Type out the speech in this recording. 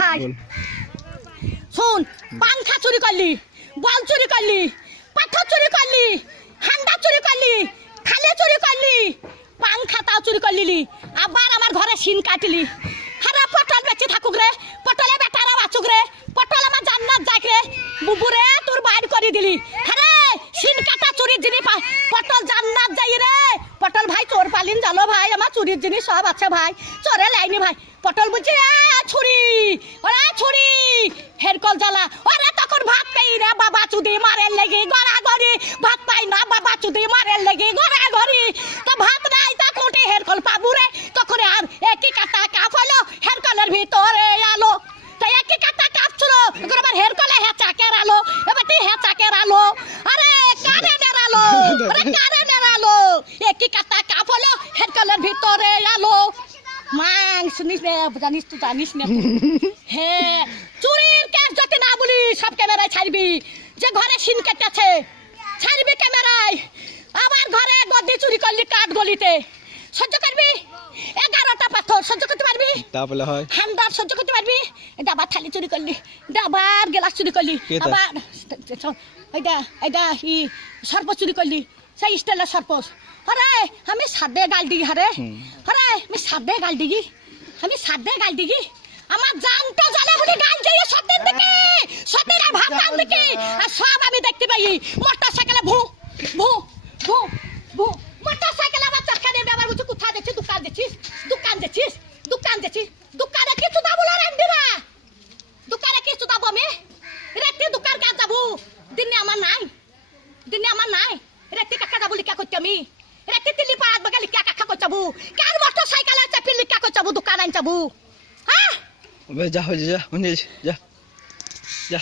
ভাই শোন, পাংখা চুরি করলি, বল চুরি করলি, পাথর চুরি করলি, হান্ডা চুরি করলি, খালে চুরি করলি, পাংখাটাও চুরি করলি, আবার আমার ঘরে সিন কাটলি। হারা পটল বেঁচে থাকুক রে, পটলে বেটারা বাঁচুক রে, পটল আমার জান্নাত যাক রে, বুবুরে তোর বাইর করে দিলি। হারে সিন কাটা চুরির জিনিস পটল জান্নাত যাই রে। পটল ভাই চোর পালিন জানো ভাই, আমার চুরির জিনিস সব আছে ভাই, চোরে লাইনি ভাই। পটল বলছে ছুরি, ওরা ছুরি হেরকল জ্বালা, ওরা তখন ভাত পাই না বাবা চুদি মারের লেগে গড়াগড়ি, ভাত পাই না বাবা চুদি মারের লেগে গড়াগড়ি, তো ভাত নাই তা কোটে হেরকল পাবু রে। তখন আর একই কাটা কাপ হলো, হেরকলের ভিতরে আলো, তো একই কাটা কাপ ছিল, এখন আবার হেরকলে হেঁচাকের আলো, এবার তুই হেঁচাকের আলো, আরে কারেন্টের আলো, আরে কারেন্টের আলো, একই কাটা কাপ হলো, হেরকলের ভিতরে আলো। মাং শুনিস না, জানিস তো জানিস না। হ্যাঁ, চুরির কেস যদি না বলি সব ক্যামেরায় ছাড়বি, যে ঘরে সিন কেটেছে ছাড়বি ক্যামেরায়। আমার ঘরে গদি চুরি করলি কাঠ গলিতে, সহ্য করবি? 11টা পাথর সহ্য করতে পারবি? তাহলে হয় হান্ডার সহ্য করতে পারবি? ডাবার থালি চুরি করলি, ডাবার গ্লাস চুরি করলি, আবার ই সর্প চুরি করলি, সেই স্টাইলের সর্প। আরে আমি সাদে গাল দিগি, হারে আরে আমি সাদে গাল দিগি, আমি সাদে গাল দিগি, আমার জানটা জানে বলে গাল দিয়ে সত্যের দিকে, সত্যের ভাবতাম দিকে, আর সব আমি দেখতে পাই। মোটর সাইকেলে ভু ভু ভু ভু, মোটর সাইকেলে আমার চরকা নিয়ে ব্যবহার করছি। কোথায় দেখছিস? দোকান দেখছিস, দোকান দেখছিস, দোকান দেখছিস, দোকানে কিছু দাবো না রান্দিরা, দোকানে কিছু দাবো আমি রাত্রে দোকান কাজ যাবো, দিনে আমার নাই, দিনে আমার নাই, রাত্রে কাকা যাবো লিখা করছি আমি, রাত্রে তিল্লি পাড়াত বাগা লিখা কাকা করছি যাবো, কার মোটর সাইকেলে চাপি লিখা করছি যাবো, দোকান আন যাবো। হ্যাঁ যা হয়ে যা যা যা।